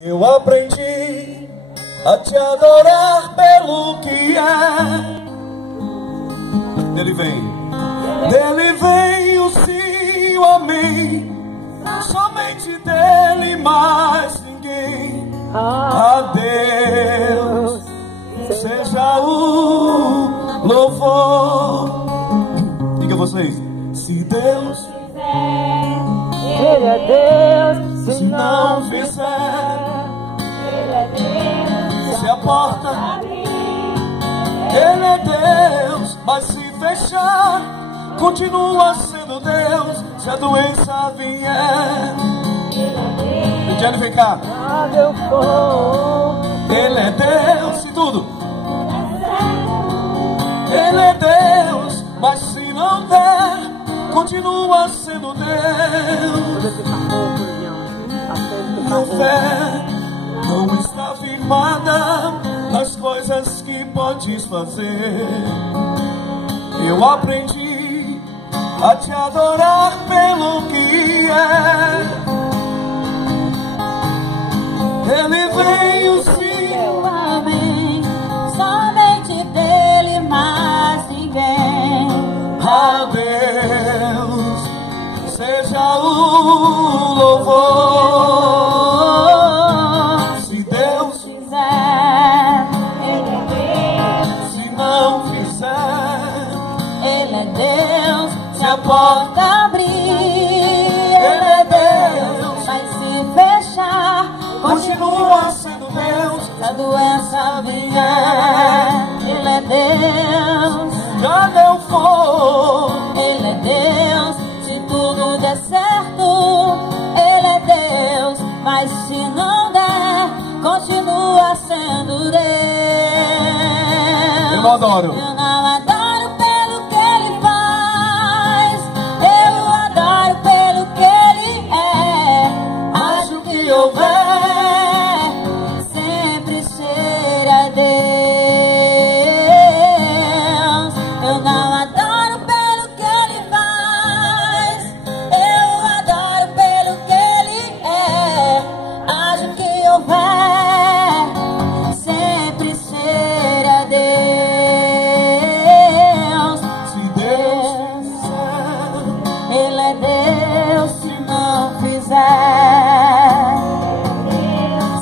Eu aprendi a te adorar pelo que é. Dele vem o sim, o amém. Somente dele, mais ninguém. A Deus seja o louvor. Diga vocês: se Deus fizer, Ele é Deus. Se não fizer, Ele é Deus. Se a porta abrir, Ele é Deus. Mas se fechar, continua sendo Deus. Se a doença vier, Ele vem cá. Onde eu for, Ele é Deus. Se tudo, Ele é Deus. Mas se não der, continua sendo Deus. Minha fé não está firmada nas coisas que podes fazer. Eu aprendi a te adorar pelo que é. Ele veio sim, o amém. Somente dele, mais ninguém. a Deus seja o louvor. Se Deus Fizer, Ele é Deus. se não fizer, Ele é Deus. se a porta Abrir, Ele é Deus. mas se fechar, continua sendo Deus. se a doença vier, Ele é Deus. Já deu for, Ele é Deus. Se tudo der certo, Ele é Deus. Mas se não der, continua sendo Deus. eu adoro. Eu não adoro pelo que Ele faz, eu adoro pelo que Ele é. Acho que houver, Sempre será Deus. Eu não adoro pelo que Ele faz, eu adoro pelo que Ele é. Acho que houver, sempre será Deus. se Deus fizer, Ele é Deus. Se não fizer,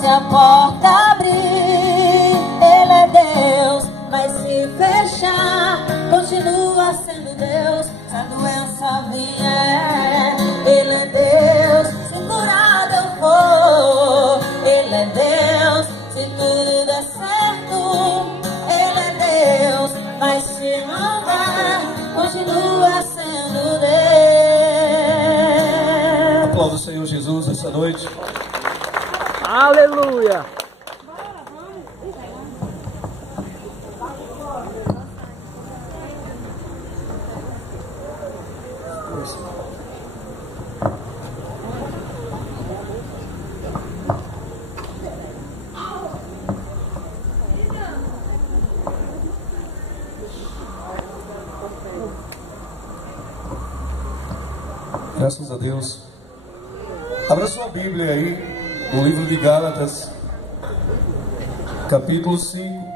se a porta abrir, Ele é Deus. Mas se fechar, continua sendo Deus. Se a doença vier, Ele é Deus. Se curado eu for, Ele é Deus. Se tudo der certo, Ele é Deus. Mas se não der, continua sendo Deus. aplauda o Senhor Jesus essa noite. Aleluia! Graças a Deus. Abra sua Bíblia aí, no livro de Gálatas, capítulo 5.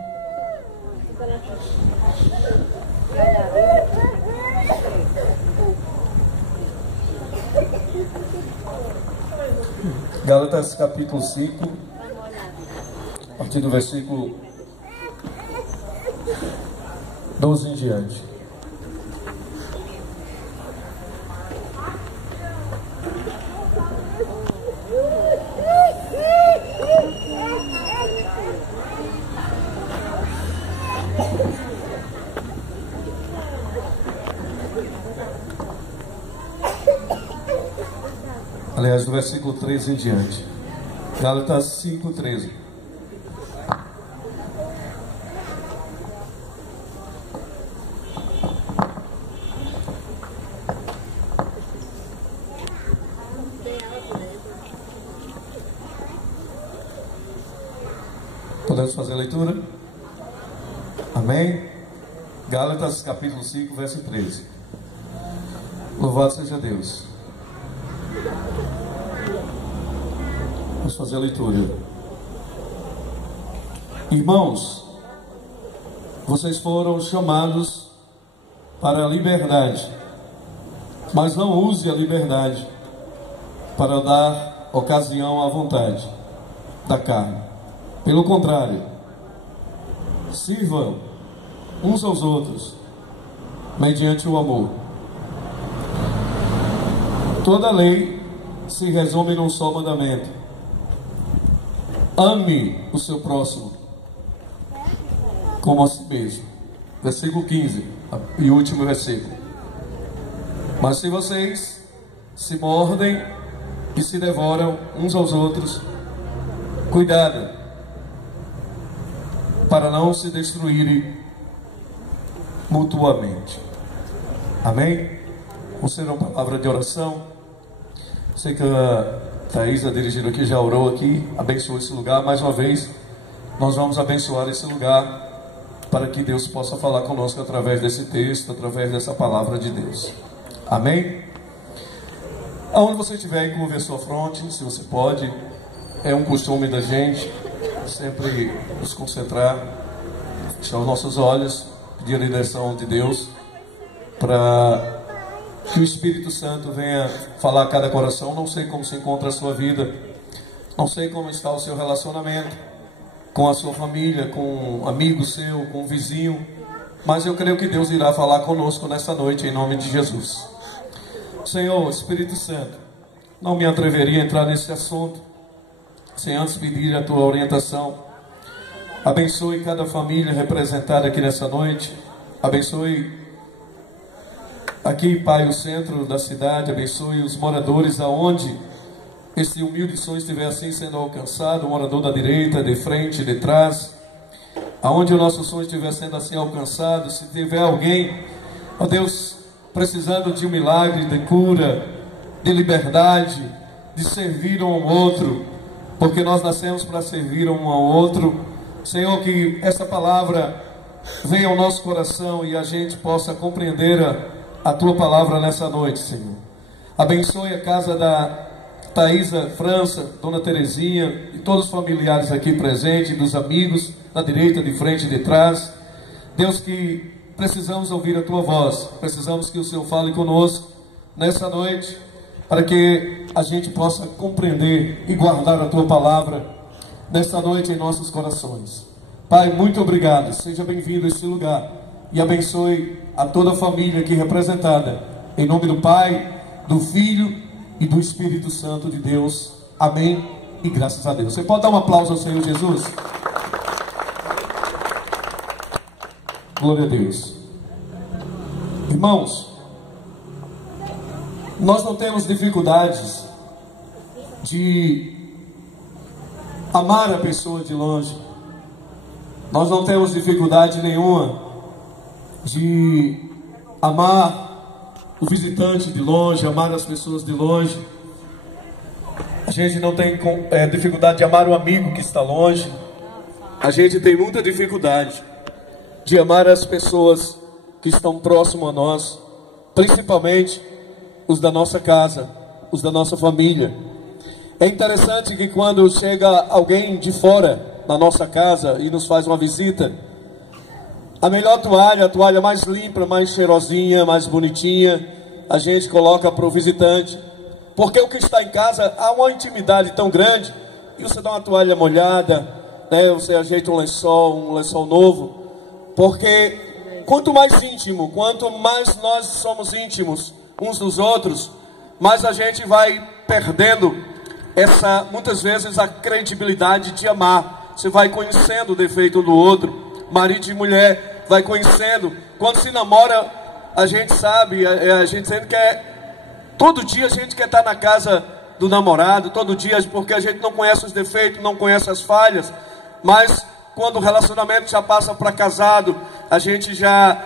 Gálatas, capítulo 5, a partir do versículo 12 em diante. Aliás, do versículo 13 em diante. Gálatas 5:13. Podemos fazer a leitura? Amém? Gálatas capítulo 5, verso 13. Louvado seja Deus. Vamos fazer a leitura. Irmãos, vocês foram chamados para a liberdade, mas não use a liberdade para dar ocasião à vontade da carne. Pelo contrário, sirvam uns aos outros mediante o amor. Toda lei se resume num só mandamento: ame o seu próximo como a si mesmo. Versículo 15 e último versículo. Mas se vocês se mordem e se devoram uns aos outros, cuidado para não se destruírem mutuamente. Amém? Vamos ter uma palavra de oração. Sei que a Thaisa, dirigindo aqui, já orou aqui, abençoou esse lugar. Mais uma vez, nós vamos abençoar esse lugar para que Deus possa falar conosco através desse texto, através dessa palavra de Deus. Amém? Aonde você estiver aí, curva a sua fronte, se você pode. É um costume da gente sempre nos concentrar, fechar os nossos olhos, pedir a direção de Deus para que o Espírito Santo venha falar a cada coração. Não sei como se encontra a sua vida, não sei como está o seu relacionamento com a sua família, com um amigo seu, com um vizinho, mas eu creio que Deus irá falar conosco nesta noite, em nome de Jesus. Senhor, Espírito Santo, não me atreveria a entrar nesse assunto sem antes pedir a tua orientação. Abençoe cada família representada aqui nessa noite. Abençoe aqui, Pai, o centro da cidade. Abençoe os moradores aonde esse humilde som estiver assim sendo alcançado. O morador da direita, de frente, de trás, aonde o nosso som estiver sendo assim alcançado. Se tiver alguém, ó Deus, precisando de um milagre, de cura, de liberdade, de servir um ao outro, porque nós nascemos para servir um ao outro. Senhor, que essa palavra venha ao nosso coração e a gente possa compreender a tua palavra nessa noite, Senhor. Abençoe a casa da Thaisa França, Dona Terezinha e todos os familiares aqui presentes, dos amigos, na direita, de frente e de trás. Deus, que precisamos ouvir a tua voz, precisamos que o Senhor fale conosco nessa noite, para que a gente possa compreender e guardar a tua palavra nesta noite em nossos corações. Pai, muito obrigado, seja bem-vindo a esse lugar e abençoe a toda a família aqui representada, em nome do Pai, do Filho e do Espírito Santo de Deus. Amém e graças a Deus. Você pode dar um aplauso ao Senhor Jesus? Glória a Deus. Irmãos, nós não temos dificuldades de amar a pessoa de longe. Nós não temos dificuldade nenhuma de amar o visitante de longe, amar as pessoas de longe. A gente não tem dificuldade de amar o amigo que está longe. A gente tem muita dificuldade de amar as pessoas que estão próximo a nós, principalmente os da nossa casa, os da nossa família. É interessante que quando chega alguém de fora na nossa casa e nos faz uma visita, a melhor toalha, a toalha mais limpa, mais cheirosinha, mais bonitinha, a gente coloca para o visitante, porque o que está em casa há uma intimidade tão grande, e você dá uma toalha molhada, né? Você ajeita um lençol novo, porque quanto mais íntimo, quanto mais nós somos íntimos uns dos outros, mas a gente vai perdendo muitas vezes a credibilidade de amar. Você vai conhecendo o defeito do outro, marido e mulher vai conhecendo. Quando se namora, a gente sabe, a gente sempre quer, todo dia a gente quer estar na casa do namorado, todo dia, porque a gente não conhece os defeitos, não conhece as falhas, mas quando o relacionamento já passa para casado, a gente já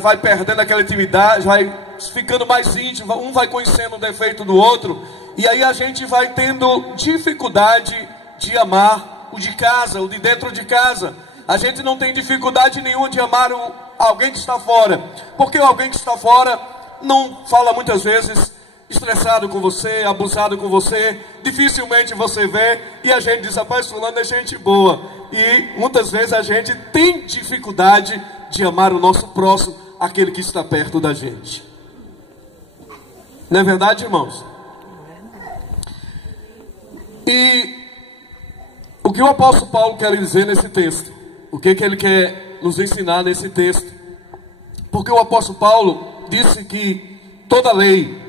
vai perdendo aquela intimidade, vai ficando mais íntimo, um vai conhecendo o defeito do outro, e aí a gente vai tendo dificuldade de amar o de casa, o de dentro de casa. A gente não tem dificuldade nenhuma de amar alguém que está fora, porque alguém que está fora não fala muitas vezes estressado com você, abusado com você, dificilmente você vê, e a gente diz, rapaz, fulano é gente boa. E muitas vezes a gente tem dificuldade de amar o nosso próximo, aquele que está perto da gente. Não é verdade, irmãos? E o que o apóstolo Paulo quer dizer nesse texto? O que ele quer nos ensinar nesse texto? Porque o apóstolo Paulo disse que toda a lei,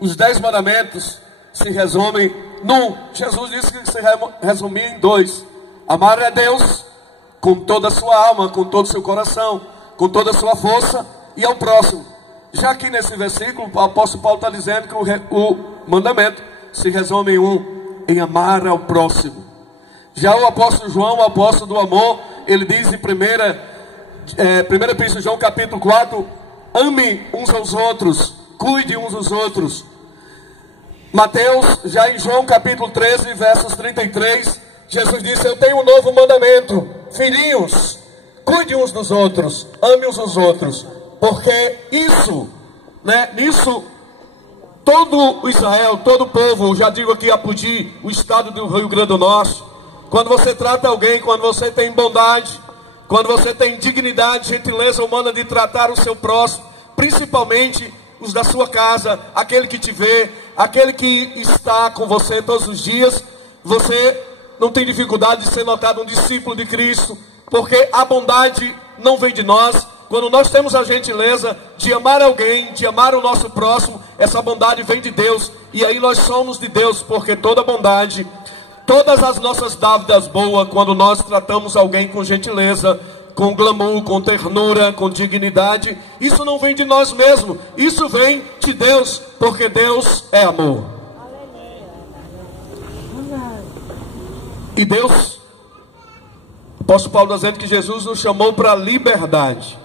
os 10 mandamentos, se resumem num. Jesus disse que se resumia em 2. Amar a Deus com toda a sua alma, com todo o seu coração, com toda a sua força, e ao próximo. Já aqui nesse versículo, o apóstolo Paulo está dizendo que o mandamento se resume em amar ao próximo. Já o apóstolo João, o apóstolo do amor, ele diz em 1 Epístola de João capítulo 4, ame uns aos outros, cuide uns dos outros. Mateus, já em João capítulo 13, versos 33, Jesus disse, eu tenho um novo mandamento, filhinhos, cuide uns dos outros, ame uns aos outros, porque nisso todo o Israel, todo o povo, já digo aqui a Apodi, o estado do Rio Grande do Norte, quando você trata alguém, quando você tem bondade, quando você tem dignidade, gentileza humana de tratar o seu próximo, principalmente os da sua casa, aquele que te vê, aquele que está com você todos os dias, você não tem dificuldade de ser notado um discípulo de Cristo, porque a bondade não vem de nós. Quando nós temos a gentileza de amar alguém, de amar o nosso próximo, essa bondade vem de Deus, e aí nós somos de Deus, porque toda bondade, todas as nossas dávidas boas, quando nós tratamos alguém com gentileza, com glamour, com ternura, com dignidade, isso não vem de nós mesmos, isso vem de Deus, porque Deus é amor. E Deus, o apóstolo Paulo está dizendo que Jesus nos chamou para a liberdade.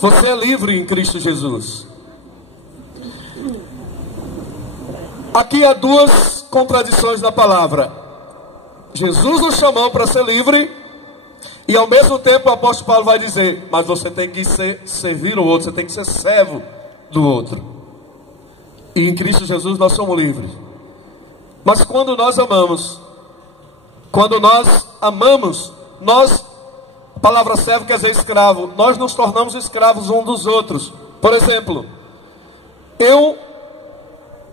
Você é livre em Cristo Jesus. Aqui há 2 contradições na palavra. Jesus nos chamou para ser livre, e ao mesmo tempo o apóstolo Paulo vai dizer, mas você tem que servir o outro, você tem que ser servo do outro. E em Cristo Jesus nós somos livres. Mas quando nós amamos, a palavra servo quer dizer escravo, nós nos tornamos escravos uns dos outros. Por exemplo, eu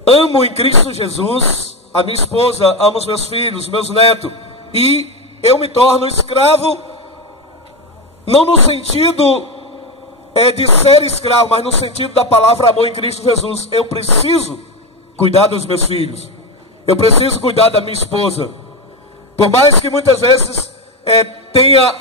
amo em Cristo Jesus a minha esposa, amo os meus filhos, meus netos, e eu me torno escravo, não no sentido de ser escravo, mas no sentido da palavra amor em Cristo Jesus. Eu preciso cuidar dos meus filhos, eu preciso cuidar da minha esposa, por mais que muitas vezes tenha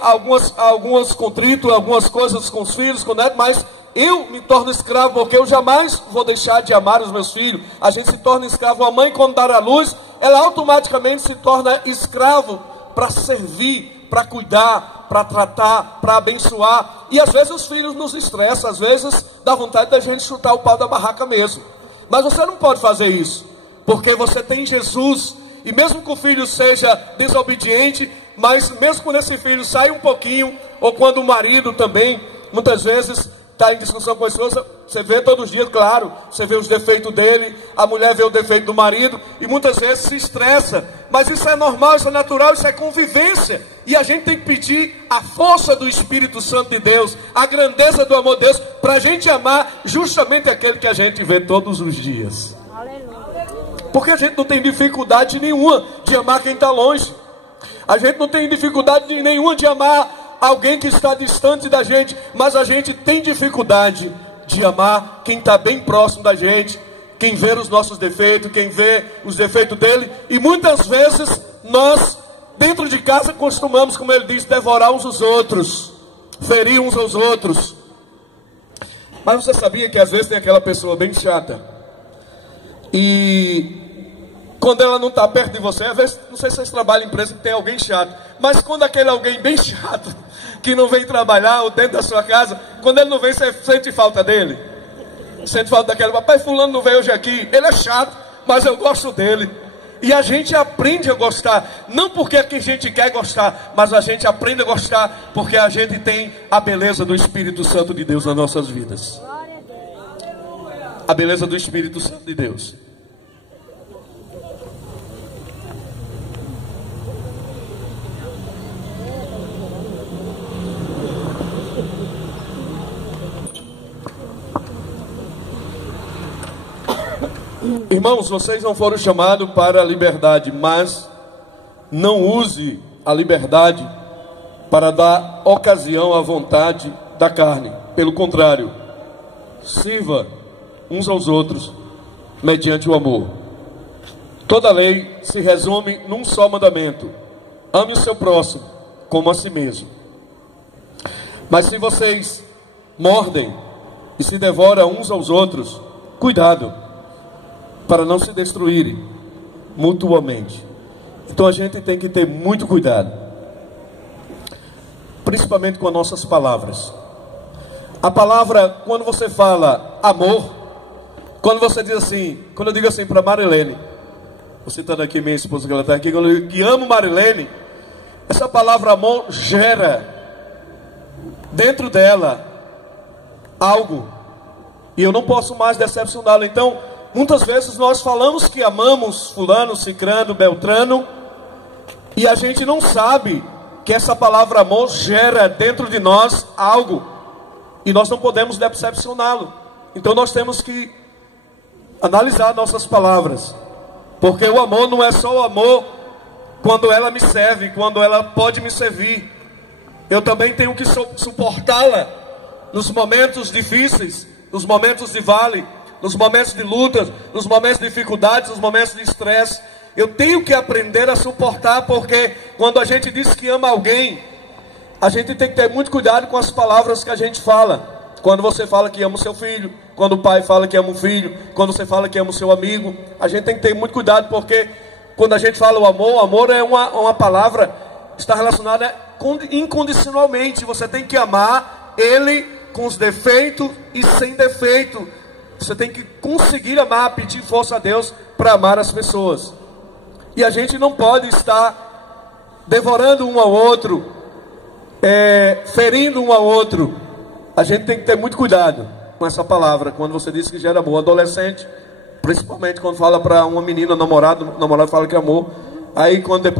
algumas contritos, algumas coisas com os filhos, com o neto, mas eu me torno escravo, porque eu jamais vou deixar de amar os meus filhos. A gente se torna escravo. A mãe, quando dá à luz, ela automaticamente se torna escravo para servir, para cuidar, para tratar, para abençoar. E às vezes os filhos nos estressam, às vezes dá vontade da gente chutar o pau da barraca mesmo. Mas você não pode fazer isso, porque você tem Jesus. E mesmo que o filho seja desobediente, mas mesmo quando esse filho sai um pouquinho, ou quando o marido também, muitas vezes está em discussão com a esposa, você vê todos os dias, claro, você vê os defeitos dele, a mulher vê o defeito do marido, e muitas vezes se estressa, mas isso é normal, isso é natural, isso é convivência, e a gente tem que pedir a força do Espírito Santo de Deus, a grandeza do amor de Deus, para a gente amar justamente aquele que a gente vê todos os dias. Porque a gente não tem dificuldade nenhuma de amar quem está longe, a gente não tem dificuldade nenhuma de amar alguém que está distante da gente, mas a gente tem dificuldade de amar quem está bem próximo da gente, quem vê os nossos defeitos, quem vê os defeitos dele. E muitas vezes nós, dentro de casa, costumamos, como ele diz, devorar uns aos outros, ferir uns aos outros. Mas você sabia que às vezes tem aquela pessoa bem chata, e quando ela não está perto de você, às vezes, não sei se vocês trabalham em empresa que tem alguém chato, mas quando aquele alguém bem chato, que não vem trabalhar ou dentro da sua casa, quando ele não vem, você sente falta dele? Sente falta daquele, papai fulano não veio hoje aqui, ele é chato, mas eu gosto dele. E a gente aprende a gostar, não porque a gente quer gostar, mas a gente aprende a gostar porque a gente tem a beleza do Espírito Santo de Deus nas nossas vidas. a beleza do Espírito Santo de Deus. Irmãos, vocês não foram chamados para a liberdade, mas não use a liberdade para dar ocasião à vontade da carne. Pelo contrário, sirva uns aos outros mediante o amor. Toda lei se resume num só mandamento: ame o seu próximo como a si mesmo. Mas se vocês mordem e se devoram uns aos outros, cuidado para não se destruírem mutuamente. Então a gente tem que ter muito cuidado, principalmente com as nossas palavras. A palavra, quando você fala amor, quando você diz assim, quando eu digo assim para Marilene, você está aqui, minha esposa, que ela está aqui, quando eu digo que amo Marilene, essa palavra amor gera dentro dela algo, e eu não posso mais decepcioná-la. Então, muitas vezes nós falamos que amamos fulano, cicrano, beltrano, e a gente não sabe que essa palavra amor gera dentro de nós algo, e nós não podemos decepcioná-lo. Então nós temos que analisar nossas palavras, porque o amor não é só o amor quando ela me serve, quando ela pode me servir. Eu também tenho que suportá-la nos momentos difíceis, nos momentos de vale, nos momentos de lutas, nos momentos de dificuldades, nos momentos de estresse. Eu tenho que aprender a suportar, porque quando a gente diz que ama alguém, a gente tem que ter muito cuidado com as palavras que a gente fala. Quando você fala que ama o seu filho, quando o pai fala que ama o filho, quando você fala que ama o seu amigo, a gente tem que ter muito cuidado, porque quando a gente fala o amor é uma palavra que está relacionada incondicionalmente. Você tem que amar ele com os defeitos e sem defeito. Você tem que conseguir amar, pedir força a Deus para amar as pessoas. E a gente não pode estar devorando um ao outro, ferindo um ao outro. A gente tem que ter muito cuidado com essa palavra. Quando você diz que gera amor, adolescente, principalmente quando fala para uma menina, namorado fala que é amor. Aí quando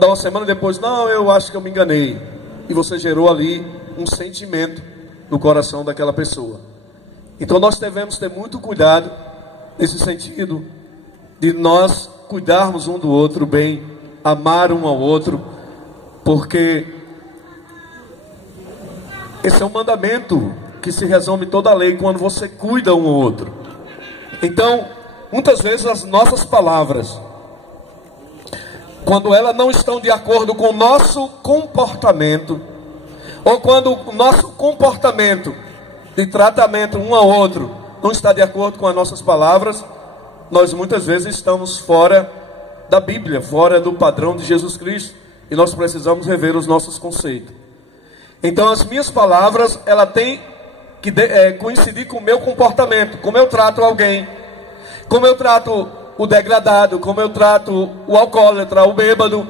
dá uma semana depois, não, eu acho que eu me enganei. E você gerou ali um sentimento no coração daquela pessoa. Então nós devemos ter muito cuidado nesse sentido de nós cuidarmos um do outro bem, amar um ao outro, porque esse é um mandamento que se resume toda a lei, quando você cuida um ao outro. Então, muitas vezes as nossas palavras, quando elas não estão de acordo com o nosso comportamento, ou quando o nosso comportamento de tratamento um ao outro não está de acordo com as nossas palavras, nós muitas vezes estamos fora da Bíblia, fora do padrão de Jesus Cristo, e nós precisamos rever os nossos conceitos. Então as minhas palavras, ela tem que coincidir com o meu comportamento, como eu trato alguém, como eu trato o degradado, como eu trato o alcoólatra, o bêbado.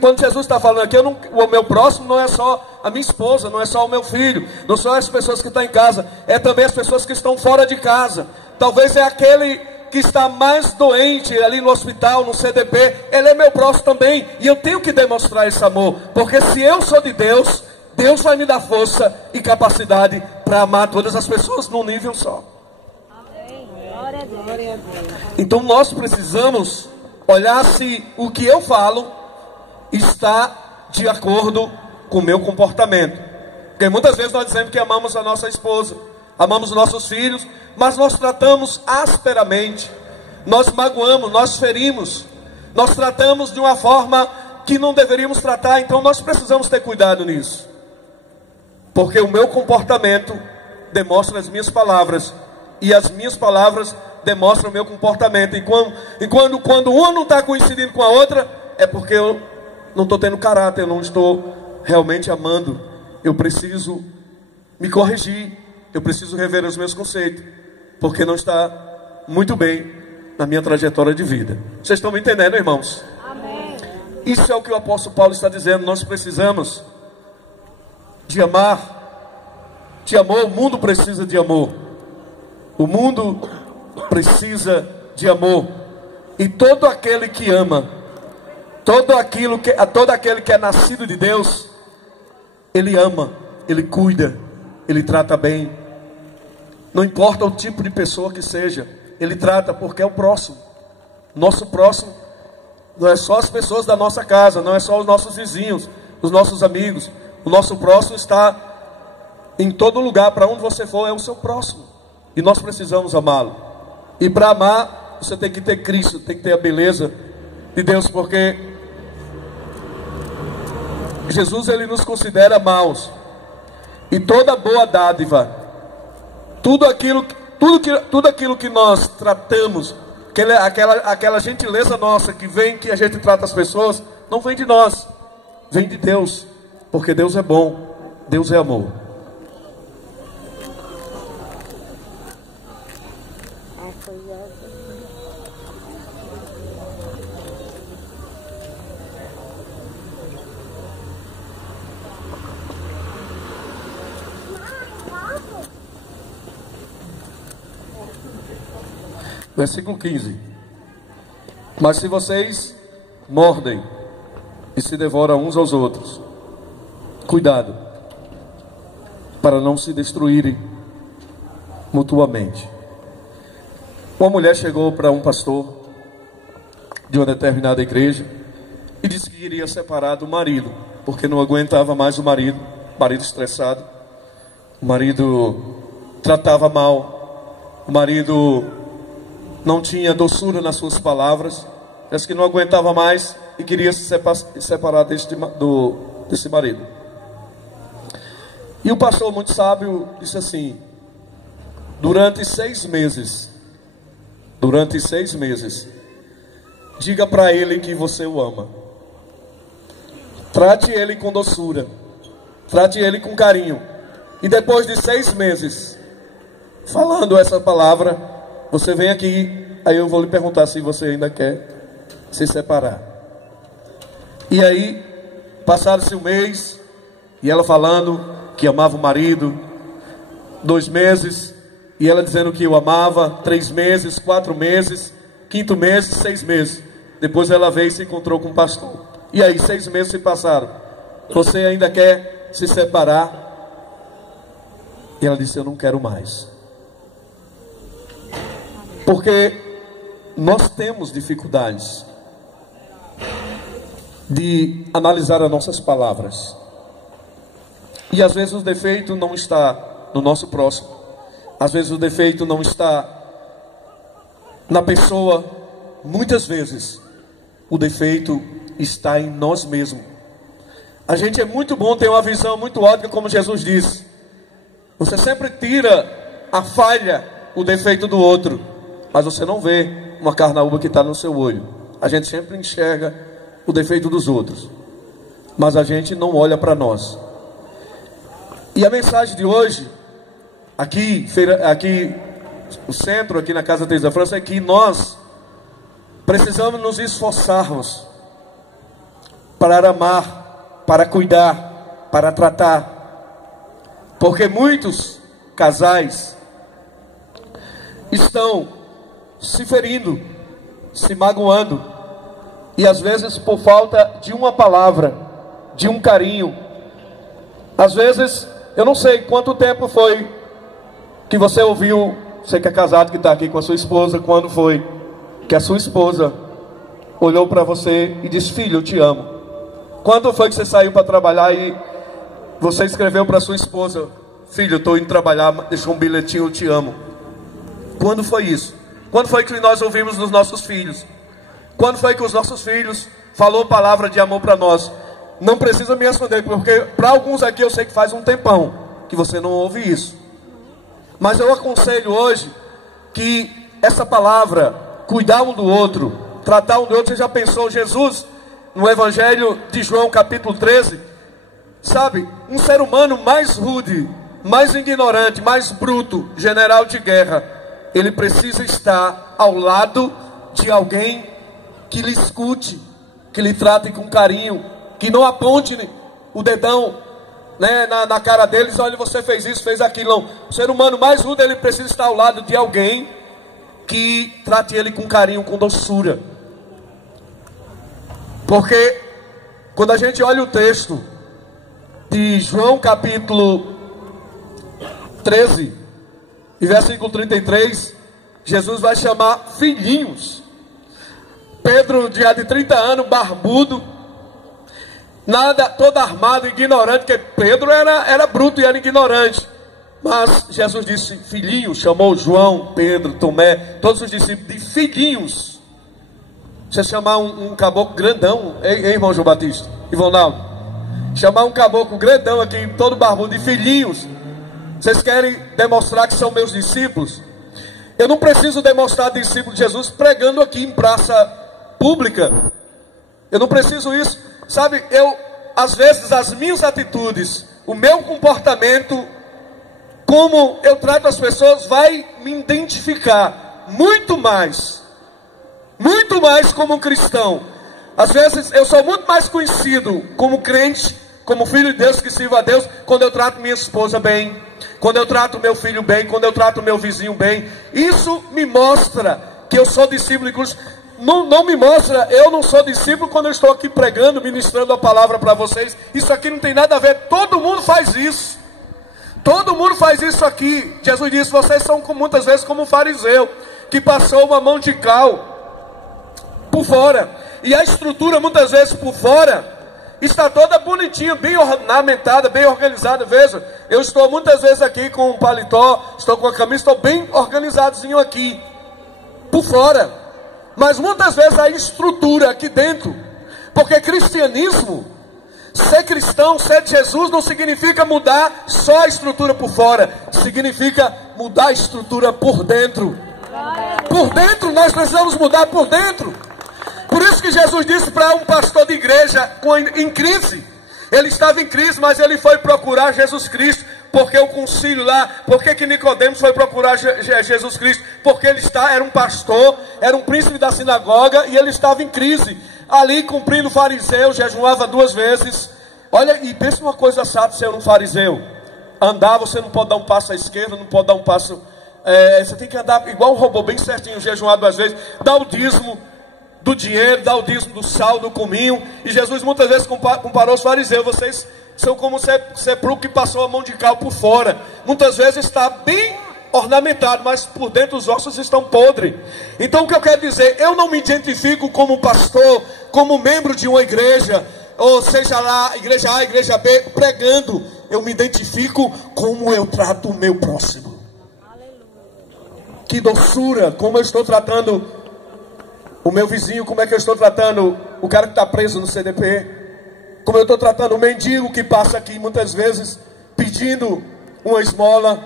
Quando Jesus está falando aqui, o meu próximo não é só a minha esposa, não é só o meu filho, não são as pessoas que estão em casa, é também as pessoas que estão fora de casa. Talvez é aquele que está mais doente ali no hospital, no CDP, ele é meu próximo também, e eu tenho que demonstrar esse amor, porque se eu sou de Deus, Deus vai me dar força e capacidade para amar todas as pessoas num nível só. Então nós precisamos olhar se o que eu falo está de acordo com o meu comportamento. Porque muitas vezes nós dizemos que amamos a nossa esposa, amamos os nossos filhos, mas nós tratamos asperamente, nós magoamos, nós ferimos, nós tratamos de uma forma que não deveríamos tratar. Então nós precisamos ter cuidado nisso, porque o meu comportamento demonstra as minhas palavras, e as minhas palavras demonstram o meu comportamento. E quando uma não está coincidindo com a outra, é porque eu não estou tendo caráter, eu não estou realmente amando. Eu preciso me corrigir, eu preciso rever os meus conceitos, porque não está muito bem na minha trajetória de vida. Vocês estão me entendendo, irmãos? Amém. Isso é o que o apóstolo Paulo está dizendo. Nós precisamos de amar, de amor. O mundo precisa de amor. O mundo precisa de amor. E todo aquele que ama, todo aquele que é nascido de Deus, ele ama, ele cuida, ele trata bem. Não importa o tipo de pessoa que seja, ele trata, porque é o próximo. Nosso próximo não é só as pessoas da nossa casa, não é só os nossos vizinhos, os nossos amigos. O nosso próximo está em todo lugar. Para onde você for, é o seu próximo. E nós precisamos amá-lo. E para amar, você tem que ter Cristo, tem que ter a beleza de Deus, porque Jesus, ele nos considera maus. E toda boa dádiva, tudo aquilo que nós tratamos, aquela gentileza nossa que vem, que a gente trata as pessoas, não vem de nós, vem de Deus. Porque Deus é bom, Deus é amor. Versículo 15. Mas se vocês mordem e se devoram uns aos outros, cuidado, para não se destruírem mutuamente. Uma mulher chegou para um pastor de uma determinada igreja e disse que iria separar do marido, porque não aguentava mais o marido estressado, o marido tratava mal, o marido não tinha doçura nas suas palavras, disse que não aguentava mais e queria se separar desse marido. E o pastor, muito sábio, disse assim: durante 6 meses, diga para ele que você o ama. Trate ele com doçura, trate ele com carinho. E depois de 6 meses falando essa palavra, você vem aqui, aí eu vou lhe perguntar se você ainda quer se separar. E aí, passaram-se 1 mês, e ela falando que amava o marido. 2 meses, e ela dizendo que o amava. 3 meses, 4 meses, 5º mês, 6 meses. Depois ela veio e se encontrou com o pastor. E aí, 6 meses se passaram. Você ainda quer se separar? E ela disse: eu não quero mais. Porque nós temos dificuldades de analisar as nossas palavras. E às vezes o defeito não está no nosso próximo. Às vezes o defeito não está na pessoa. Muitas vezes o defeito está em nós mesmos. A gente é muito bom ter uma visão muito ótica, como Jesus disse. Você sempre tira a falha, o defeito do outro, mas você não vê uma carnaúba que está no seu olho. A gente sempre enxerga o defeito dos outros, mas a gente não olha para nós. E a mensagem de hoje, aqui o centro, aqui na Casa Teresa da França, é que nós precisamos nos esforçarmos para amar, para cuidar, para tratar. Porque muitos casais estão se ferindo, se magoando, e às vezes por falta de uma palavra, de um carinho. Às vezes, eu não sei quanto tempo foi que você ouviu, você que é casado, que está aqui com a sua esposa, quando foi que a sua esposa olhou para você e disse: filho, eu te amo. Quando foi que você saiu para trabalhar e você escreveu para sua esposa: filho, eu estou indo trabalhar, deixou um bilhetinho, eu te amo? Quando foi isso? Quando foi que nós ouvimos dos nossos filhos? Quando foi que os nossos filhos falou palavra de amor para nós? Não precisa me responder, porque para alguns aqui eu sei que faz um tempão que você não ouve isso. Mas eu aconselho hoje que essa palavra, cuidar um do outro, tratar um do outro. Você já pensou, Jesus, no Evangelho de João capítulo 13, sabe, um ser humano mais rude, mais ignorante, mais bruto, general de guerra, ele precisa estar ao lado de alguém que lhe escute, que lhe trate com carinho, que não aponte o dedão, né, na cara deles: olha, você fez isso, fez aquilo. Não. O ser humano mais rude, ele precisa estar ao lado de alguém que trate ele com carinho, com doçura. Porque quando a gente olha o texto de João capítulo 13 e versículo 33, Jesus vai chamar filhinhos. Pedro, já de 30 anos, barbudo, nada, todo armado, ignorante, porque Pedro era bruto e era ignorante. Mas Jesus disse filhinhos, chamou João, Pedro, Tomé, todos os discípulos de filhinhos. Você chamar um caboclo grandão, hein, irmão João Batista, Ivonaldo? Chamar um caboclo grandão aqui, todo barbudo, de filhinhos. Vocês querem demonstrar que são meus discípulos? Eu não preciso demonstrar discípulo de Jesus pregando aqui em praça pública. Eu não preciso isso. Sabe, às vezes as minhas atitudes, o meu comportamento, como eu trato as pessoas, vai me identificar muito mais como um cristão. Às vezes eu sou muito mais conhecido como crente, como filho de Deus que sirva a Deus, quando eu trato minha esposa bem, quando eu trato meu filho bem, quando eu trato meu vizinho bem. Isso me mostra que eu sou discípulo de Cristo. Não me mostra, eu não sou discípulo quando eu estou aqui pregando, ministrando a palavra para vocês. Isso aqui não tem nada a ver, todo mundo faz isso. Todo mundo faz isso aqui. Jesus disse: vocês são muitas vezes como um fariseu que passou uma mão de cal por fora, e a estrutura muitas vezes por fora está toda bonitinha, bem ornamentada, bem organizada. Veja, eu estou muitas vezes aqui com um paletó, estou com a camisa, estou bem organizadozinho aqui por fora, mas muitas vezes a estrutura aqui dentro, porque cristianismo, ser cristão, ser de Jesus, não significa mudar só a estrutura por fora, significa mudar a estrutura por dentro. Por dentro, nós precisamos mudar por dentro. Por isso que Jesus disse para um pastor de igreja em crise, ele estava em crise, mas ele foi procurar Jesus Cristo. Porque o concílio lá, por que Nicodemos foi procurar Jesus Cristo? Porque ele era um pastor, era um príncipe da sinagoga, e ele estava em crise, ali cumprindo o fariseu, jejuava 2 vezes. Olha, e pensa uma coisa chata ser um fariseu: andar, você não pode dar um passo à esquerda, não pode dar um passo, você tem que andar igual um robô, bem certinho, jejuar 2 vezes, dar o dízimo do dinheiro, dar o dízimo do sal, do cominho. E Jesus muitas vezes comparou os fariseus: vocês são como sepulcro que passou a mão de cal por fora. Muitas vezes está bem ornamentado, mas por dentro os ossos estão podres. Então o que eu quero dizer, eu não me identifico como pastor, como membro de uma igreja, ou seja lá, igreja A, igreja B, pregando. Eu me identifico como eu trato o meu próximo. Que doçura, como eu estou tratando o meu vizinho, como é que eu estou tratando o cara que está preso no CDP, como eu estou tratando o mendigo que passa aqui muitas vezes pedindo uma esmola,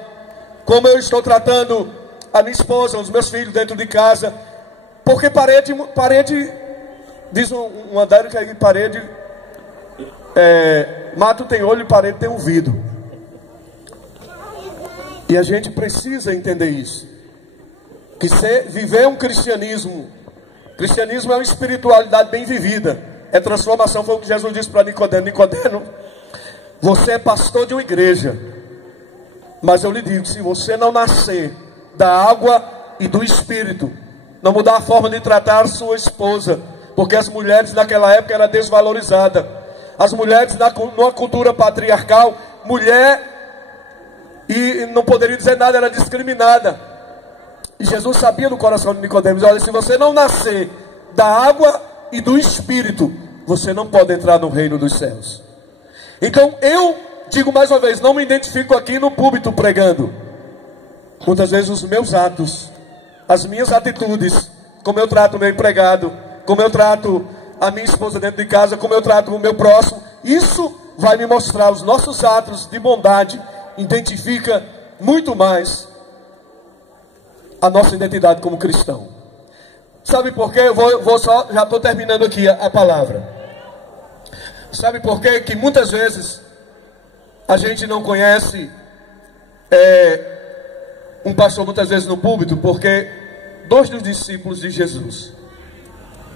como eu estou tratando a minha esposa, os meus filhos dentro de casa. Porque parede diz um andarilho que aí parede, mato tem olho e parede tem ouvido. E a gente precisa entender isso, que viver um cristianismo é uma espiritualidade bem vivida, é transformação. Foi o que Jesus disse para Nicodemo: Nicodemo, você é pastor de uma igreja, mas eu lhe digo, se você não nascer da água e do Espírito, não mudar a forma de tratar sua esposa, porque as mulheres naquela época eram desvalorizadas. As mulheres numa cultura patriarcal, mulher, e não poderia dizer nada, era discriminada. E Jesus sabia do coração de Nicodemos: olha, se você não nascer da água e do Espírito, você não pode entrar no reino dos céus. Então eu digo mais uma vez, não me identifico aqui no púlpito pregando. Muitas vezes os meus atos, as minhas atitudes, como eu trato o meu empregado, como eu trato a minha esposa dentro de casa, como eu trato o meu próximo, isso vai me mostrar. Os nossos atos de bondade identifica muito mais a nossa identidade como cristão. Sabe por quê? Já estou terminando aqui a palavra. Sabe por quê? Que muitas vezes a gente não conhece um pastor muitas vezes no púlpito, porque 2 dos discípulos de Jesus,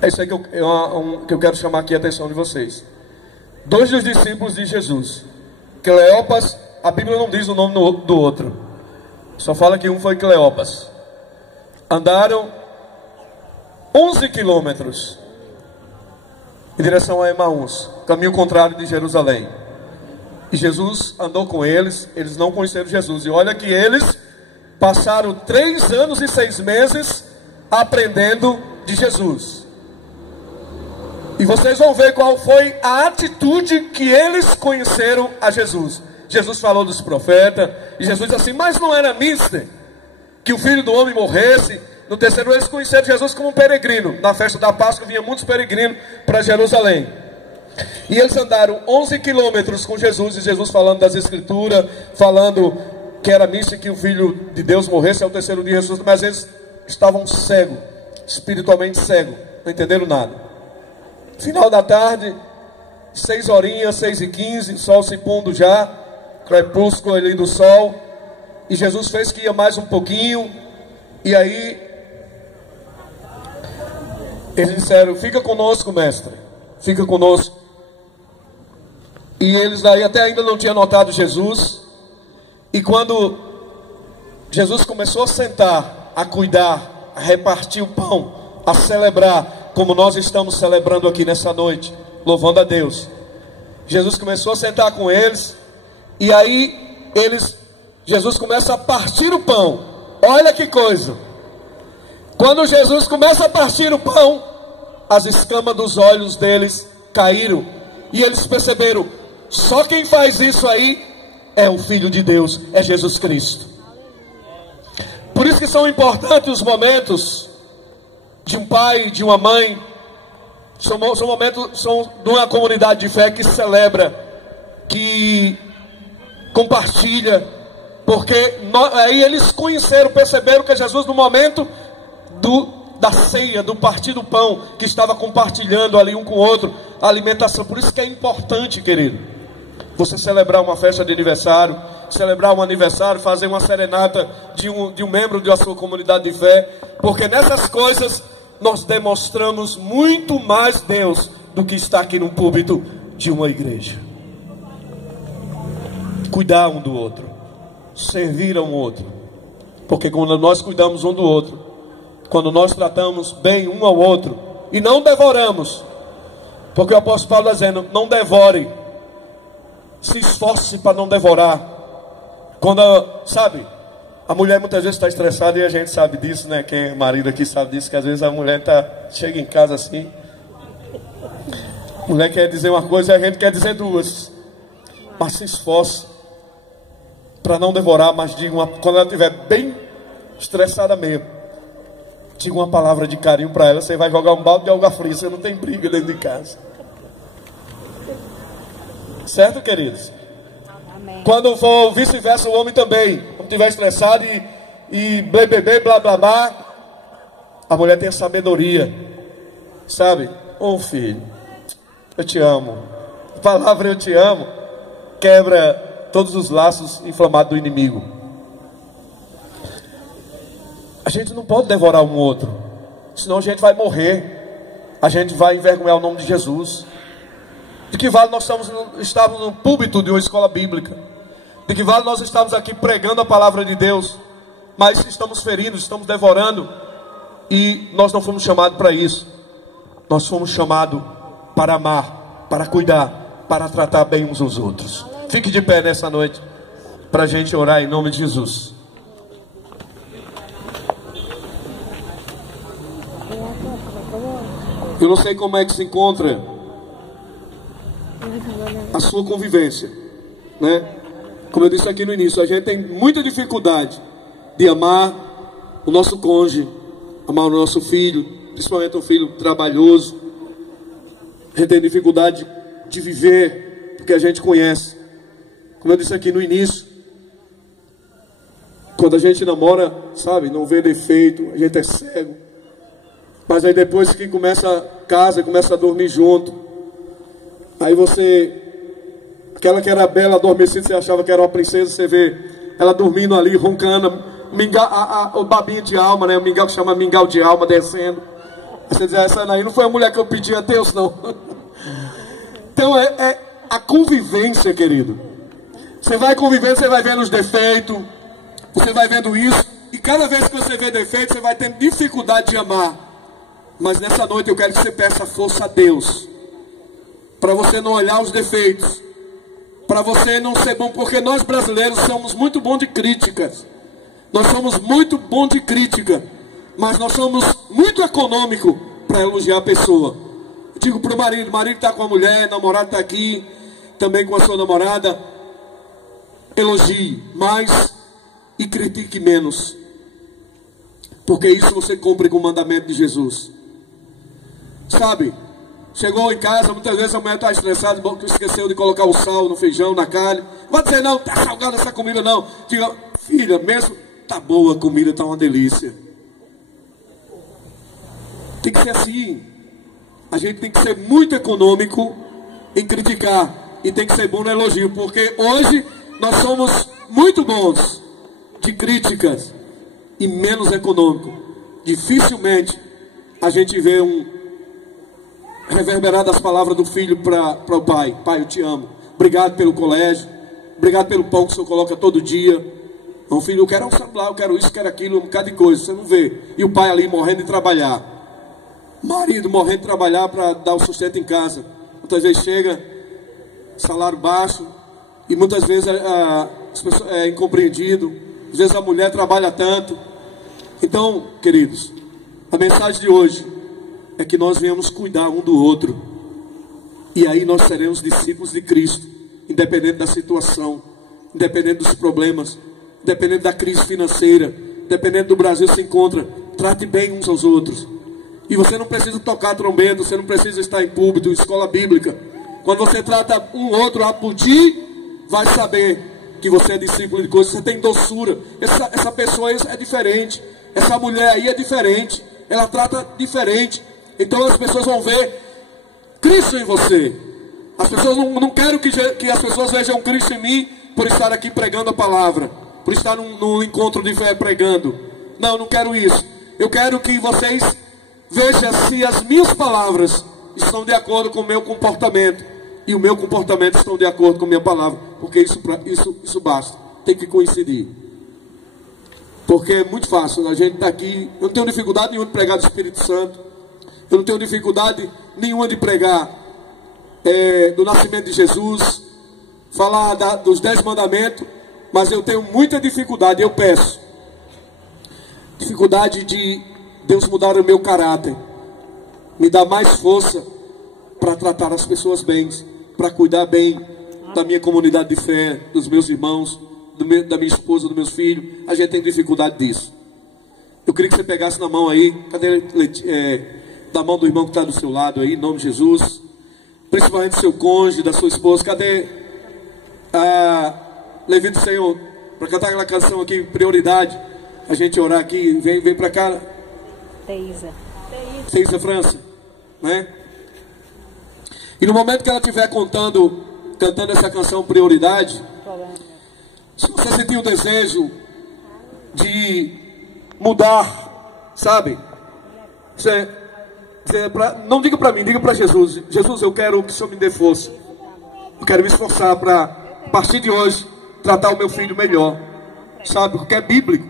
é isso aí que eu quero chamar aqui a atenção de vocês. 2 dos discípulos de Jesus Cleopas, a Bíblia não diz o nome do outro, só fala que um foi Cleopas. Andaram 11 quilômetros em direção a Emaús, caminho contrário de Jerusalém. E Jesus andou com eles, eles não conheceram Jesus. E olha que eles passaram 3 anos e 6 meses aprendendo de Jesus. E vocês vão ver qual foi a atitude que eles conheceram a Jesus. Jesus falou dos profetas, e Jesus disse assim: mas não era mister que o Filho do Homem morresse? No terceiro eles conheceram Jesus como um peregrino. Na festa da Páscoa vinha muitos peregrinos para Jerusalém. E eles andaram 11 quilômetros com Jesus, e Jesus falando das Escrituras, falando que era mister que o Filho de Deus morresse ao terceiro dia. Jesus, mas eles estavam cegos, espiritualmente cegos, não entenderam nada. Final da tarde, 6 horinhas, 6h15, sol se pondo já, crepúsculo ali do sol. E Jesus fez que ia mais um pouquinho. E aí eles disseram: fica conosco, mestre, fica conosco. E eles aí até ainda não tinham notado Jesus. E quando Jesus começou a sentar, a cuidar, a repartir o pão, a celebrar, como nós estamos celebrando aqui nessa noite, louvando a Deus, Jesus começou a sentar com eles. E aí Jesus começa a partir o pão. Olha que coisa! Quando Jesus começa a partir o pão, as escamas dos olhos deles caíram, e eles perceberam: só quem faz isso aí é o Filho de Deus, é Jesus Cristo. Por isso que são importantes os momentos de um pai, de uma mãe. São momentos de uma comunidade de fé que celebra, que compartilha, porque aí eles conheceram, perceberam que Jesus, no momento da ceia, do partir do pão, que estava compartilhando ali um com o outro, a alimentação. Por isso que é importante, querido, você celebrar uma festa de aniversário, celebrar um aniversário, fazer uma serenata de um membro da sua comunidade de fé, porque nessas coisas nós demonstramos muito mais Deus do que está aqui no púlpito de uma igreja. Cuidar um do outro, servir a um outro, porque quando nós cuidamos um do outro, quando nós tratamos bem um ao outro e não devoramos, porque o apóstolo Paulo está dizendo: não devore, se esforce para não devorar. Quando, sabe, a mulher muitas vezes está estressada, e a gente sabe disso, né? Quem é marido aqui sabe disso, que às vezes a mulher chega em casa assim, a mulher quer dizer uma coisa e a gente quer dizer duas. Mas se esforce para não devorar, mas quando ela estiver bem estressada mesmo, diga uma palavra de carinho para ela. Você vai jogar um balde de água fria, você não tem briga dentro de casa. Certo, queridos? Amém. Quando for vice-versa, o homem também, quando estiver estressado e blá blá blá, a mulher tem a sabedoria, sabe? Filho, eu te amo. A palavra eu te amo quebra todos os laços inflamados do inimigo. A gente não pode devorar um outro, senão a gente vai morrer, a gente vai envergonhar o nome de Jesus. De que vale nós estamos no púlpito de uma escola bíblica? De que vale nós estamos aqui pregando a palavra de Deus, mas estamos ferindo, estamos devorando? E nós não fomos chamados para isso. Nós fomos chamados para amar, para cuidar, para tratar bem uns aos outros. Fique de pé nessa noite para a gente orar em nome de Jesus. Eu não sei como é que se encontra a sua convivência, né? Como eu disse aqui no início, a gente tem muita dificuldade de amar o nosso cônjuge, amar o nosso filho, principalmente um filho trabalhoso. A gente tem dificuldade de viver porque a gente conhece. Como eu disse aqui no início, quando a gente namora, sabe, não vê defeito, a gente é cego. Mas aí depois que casa, começa a dormir junto, aí aquela que era bela, adormecida, você achava que era uma princesa, você vê ela dormindo ali, roncando, o babinho de alma, né? O mingau que chama mingau de alma descendo. Aí você diz: essa aí não foi a mulher que eu pedi a Deus, não. Então é a convivência, querido. Você vai convivendo, você vai vendo os defeitos, você vai vendo isso, e cada vez que você vê defeitos, você vai tendo dificuldade de amar. Mas nessa noite eu quero que você peça força a Deus, para você não olhar os defeitos, para você não ser bom, porque nós brasileiros somos muito bons de críticas. Nós somos muito bons de crítica, mas nós somos muito econômicos para elogiar a pessoa. Eu digo para o marido está com a mulher, namorado está aqui, também com a sua namorada, elogie mais e critique menos, porque isso você cumpre com o mandamento de Jesus. Sabe, chegou em casa, muitas vezes a mulher está estressada, esqueceu de colocar o sal no feijão, na carne. Vai dizer, não, está salgada essa comida não. Diga, filha, mesmo tá boa a comida, está uma delícia. Tem que ser assim. A gente tem que ser muito econômico em criticar, e tem que ser bom no elogio, porque hoje nós somos muito bons de críticas e menos econômico. Dificilmente a gente vê reverberar das palavras do filho para o pai. Pai, eu te amo. Obrigado pelo colégio. Obrigado pelo pão que o senhor coloca todo dia. Não, filho, eu quero um celular, eu quero isso, quero aquilo, um bocado de coisa. Você não vê. E o pai ali morrendo de trabalhar. Marido morrendo de trabalhar para dar o sustento em casa. Muitas vezes chega, salário baixo. E muitas vezes as pessoas, é incompreendido. Às vezes a mulher trabalha tanto. Então, queridos, a mensagem de hoje é que nós venhamos cuidar um do outro. E aí nós seremos discípulos de Cristo, independente da situação, independente dos problemas, independente da crise financeira, independente do Brasil se encontra. Trate bem uns aos outros. E você não precisa tocar trombeta, você não precisa estar em púlpito, escola bíblica. Quando você trata um outro a aplaudir, vai saber que você é discípulo de coisas, você tem doçura. Essa pessoa é diferente, essa mulher aí é diferente, ela trata diferente. Então as pessoas vão ver Cristo em você. As pessoas não quero que as pessoas vejam Cristo em mim por estar aqui pregando a palavra, por estar num encontro de fé pregando. Não quero isso. Eu quero que vocês vejam se as minhas palavras estão de acordo com o meu comportamento, e o meu comportamento estão de acordo com a minha palavra, porque isso basta. Tem que coincidir. Porque é muito fácil, a gente está aqui, eu não tenho dificuldade nenhuma de pregar do Espírito Santo, eu não tenho dificuldade nenhuma de pregar do nascimento de Jesus, falar dos 10 mandamentos, mas eu tenho muita dificuldade, eu peço, dificuldade de Deus mudar o meu caráter, me dar mais força para tratar as pessoas bem, para cuidar bem da minha comunidade de fé, dos meus irmãos, da minha esposa, dos meus filhos. A gente tem dificuldade disso. Eu queria que você pegasse na mão aí, cadê da mão do irmão que está do seu lado aí, em nome de Jesus, principalmente do seu cônjuge, da sua esposa. Cadê a Levi do Senhor, para cantar aquela canção aqui, prioridade, a gente orar aqui. Vem para cá, Teisa França, né? E no momento que ela estiver cantando essa canção prioridade, se você sentir o desejo de mudar, sabe? Não diga para mim, diga para Jesus. Jesus, eu quero que o Senhor me dê força. Eu quero me esforçar para, a partir de hoje, tratar o meu filho melhor. Sabe? Porque é bíblico.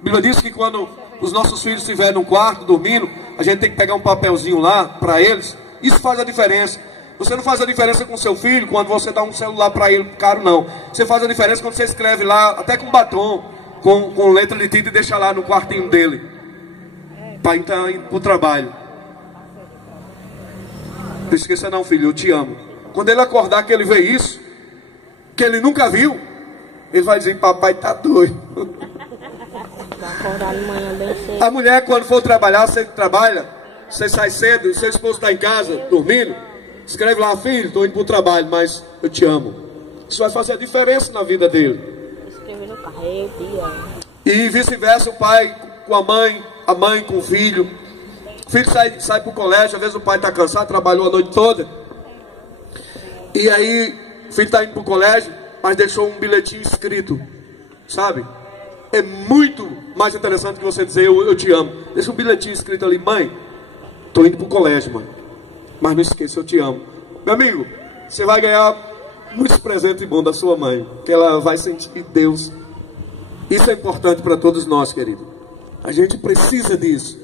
A Bíblia diz que quando os nossos filhos estiverem num quarto, dormindo, a gente tem que pegar um papelzinho lá para eles. Isso faz a diferença. Você não faz a diferença com seu filho quando você dá um celular para ele caro, não. Você faz a diferença quando você escreve lá, até com batom, com letra de tinta, e deixa lá no quartinho dele, para estar indo para o trabalho. Não esqueça não, filho, eu te amo. Quando ele acordar que ele vê isso, que ele nunca viu, ele vai dizer, papai tá doido. A mulher, quando for trabalhar, você trabalha, você sai cedo, seu esposo está em casa, dormindo, escreve lá, filho, estou indo para o trabalho, mas eu te amo. Isso vai fazer a diferença na vida dele. E vice-versa, o pai com a mãe com o filho. O filho sai para o colégio, às vezes o pai está cansado, trabalhou a noite toda. E aí, o filho está indo para o colégio, mas deixou um bilhetinho escrito, sabe? É muito mais interessante que você dizer, eu te amo. Deixa um bilhetinho escrito ali, mãe, estou indo para o colégio, mãe. Mas não esqueça, eu te amo. Meu amigo, você vai ganhar Muitos presentes bons da sua mãe, que ela vai sentir Deus. Isso é importante para todos nós, querido. A gente precisa disso.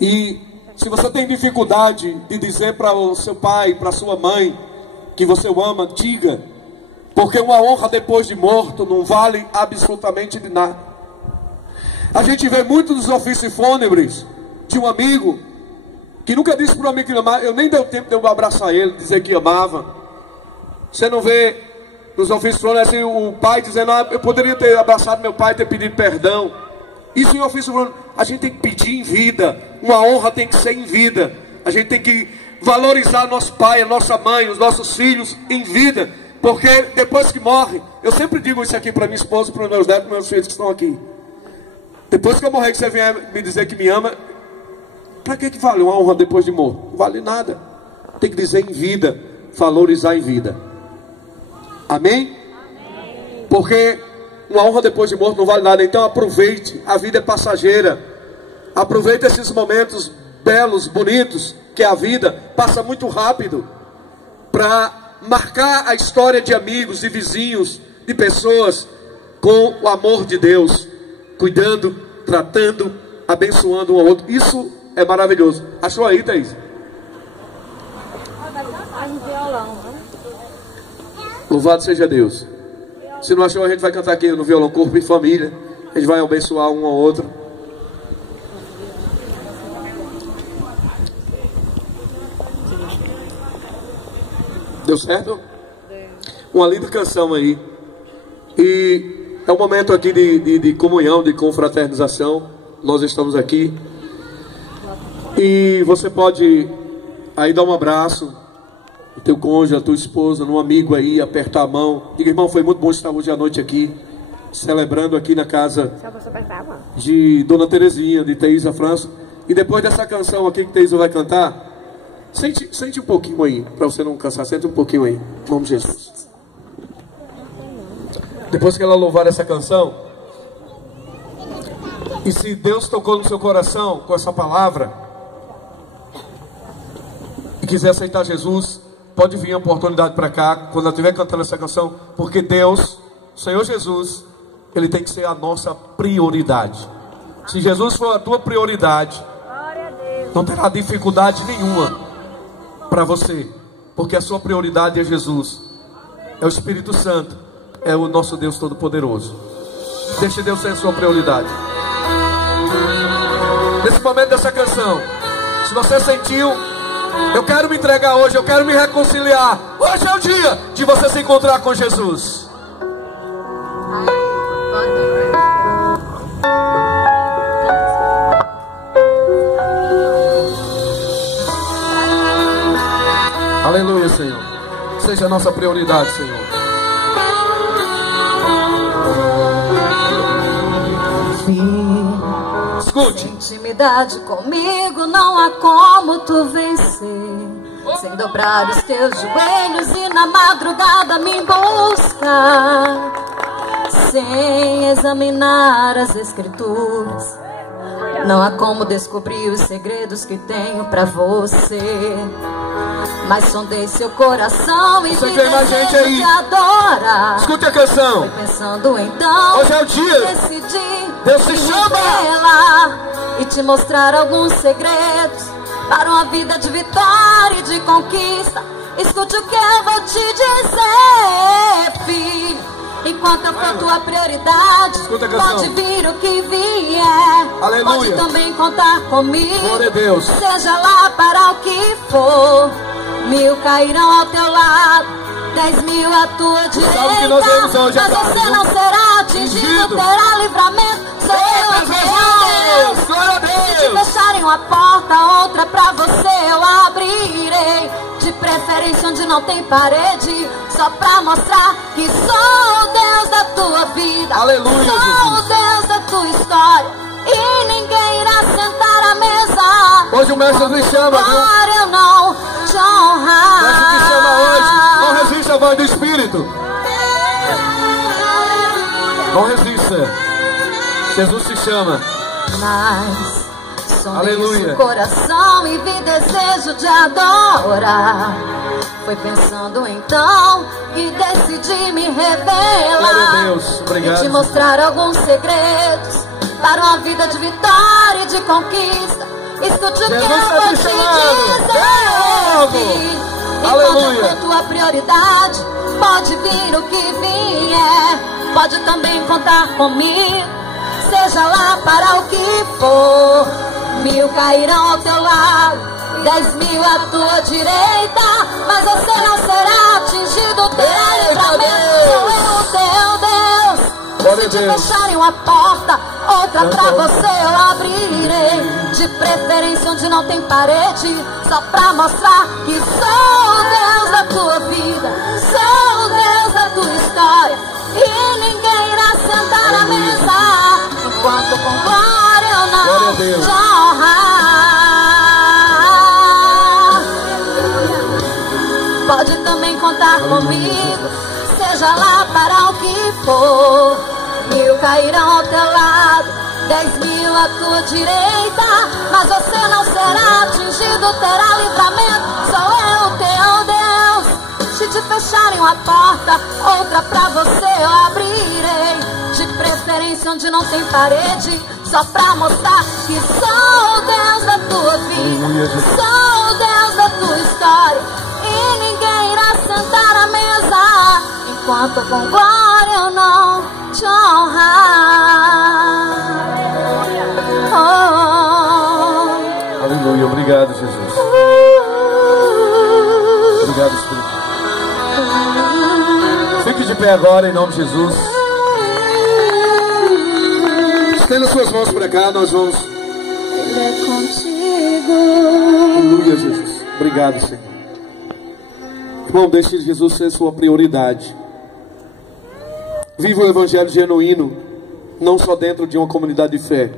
E se você tem dificuldade de dizer para o seu pai, para a sua mãe, que você o ama, diga. Porque uma honra depois de morto não vale absolutamente de nada. A gente vê muito dos ofícios fúnebres de um amigo que nunca disse para o amigo que amava. Eu nem deu tempo de eu abraçar ele, dizer que amava. Você não vê nos ofícios fúnebres assim, o pai dizendo: eu poderia ter abraçado meu pai, ter pedido perdão. Isso em ofício fúnebre, a gente tem que pedir em vida. Uma honra tem que ser em vida. A gente tem que valorizar nosso pai, a nossa mãe, os nossos filhos em vida. Porque depois que morre, eu sempre digo isso aqui para minha esposa, para os meus netos, para os meus filhos que estão aqui. Depois que eu morrer, que você vier me dizer que me ama, para que vale uma honra depois de morto? Não vale nada. Tem que dizer em vida, valorizar em vida. Amém? Porque uma honra depois de morto não vale nada. Então aproveite, a vida é passageira. Aproveite esses momentos belos, bonitos, que a vida passa muito rápido, para marcar a história de amigos, de vizinhos, de pessoas, com o amor de Deus, cuidando, tratando, abençoando um ao outro. Isso é maravilhoso. Achou aí, Thaís? Louvado seja Deus. Se não achou, a gente vai cantar aqui no violão Corpo e Família. A gente vai abençoar um ao outro. Deu certo? Uma linda canção aí. E é um momento aqui de comunhão, de confraternização. Nós estamos aqui. E você pode aí dar um abraço o teu cônjuge, a tua esposa, num amigo aí, apertar a mão. Diga: irmão, foi muito bom estar hoje à noite aqui, celebrando aqui na casa de Dona Terezinha, de Teísa França. E depois dessa canção aqui que Teísa vai cantar, sente um pouquinho aí, para você não cansar. Sente um pouquinho aí, em nome de Jesus. Depois que ela louvar essa canção, e se Deus tocou no seu coração com essa palavra, e quiser aceitar Jesus, pode vir a oportunidade para cá, quando ela estiver cantando essa canção, porque Deus, o Senhor Jesus, Ele tem que ser a nossa prioridade. Se Jesus for a tua prioridade, não terá dificuldade nenhuma para você, porque a sua prioridade é Jesus, é o Espírito Santo, é o nosso Deus Todo-Poderoso. Deixe Deus ser a sua prioridade. Nesse momento dessa canção, se você sentiu: eu quero me entregar hoje, eu quero me reconciliar, hoje é o dia de você se encontrar com Jesus. Aleluia, Senhor. Seja a nossa prioridade, Senhor. Escute. Intimidade comigo não há como tu vencer, sem dobrar os teus joelhos e na madrugada me buscar, sem examinar as escrituras. Não há como descobrir os segredos que tenho pra você, mas sondei seu coração e me desejo te adorar. Escute a canção. Foi pensando então, hoje é o dia. Decidi Deus se chama e te mostrar alguns segredos para uma vida de vitória e de conquista. Escute o que eu vou te dizer, filho. Enquanto eu for tua prioridade, pode vir o que vier. Aleluia. Pode também contar comigo. Glória a Deus. Seja lá para o que for, 1000 cairão ao teu lado, 10.000 à tua direita, mas você não será atingido, terá livramento. Sou eu, Deus. Glória a Deus. Se te fecharem uma porta, outra pra você eu abrirei. De preferência onde não tem parede, só pra mostrar que sou o Deus da tua vida. Aleluia, sou Jesus. o Deus da tua história, e ninguém irá sentar à mesa. Hoje o mestre me chama, viu? Para eu não te honrar. O mestre te chama hoje. Não resista à voz do Espírito. Não resista. Jesus te chama. Mas aleluia. Coração e vi desejo de adorar. Foi pensando então que decidi me revelar. Glória a Deus, obrigado. E te mostrar alguns segredos para uma vida de vitória e de conquista. Escute o que eu vou te dizer, filho. Enquanto for tua prioridade, pode vir o que vier. Pode também contar comigo, seja lá para o que for. 1000 cairão ao teu lado, 10.000 à tua direita, mas você não será atingido. Terá livramento, sou eu o teu Deus. Se te fecharem uma porta, outra pra você eu abrirei. De preferência onde não tem parede, só pra mostrar que sou o Deus da tua vida, sou o Deus da tua história. E ninguém irá sentar à mesa enquanto com glória eu não te honrar. Pode também contar comigo, seja lá para o que for. 1000 cairão ao teu lado, 10.000 à tua direita, mas você não será atingido, terá livramento. Sou eu o teu Deus. Se te fecharem uma porta, outra pra você eu abrirei. De preferência onde não tem parede, só pra mostrar que sou o Deus da tua vida, sou o Deus da tua história. E ninguém irá sentar à mesa enquanto com glória eu não te honrar. Oh. Aleluia, obrigado, Jesus. Obrigado, Espírito. Fique de pé agora em nome de Jesus. Estenda suas mãos para cá, nós vamos. Ele é contigo. Aleluia, Jesus. Obrigado, Senhor. Irmão, deixe Jesus ser sua prioridade. Viva o evangelho genuíno, não só dentro de uma comunidade de fé,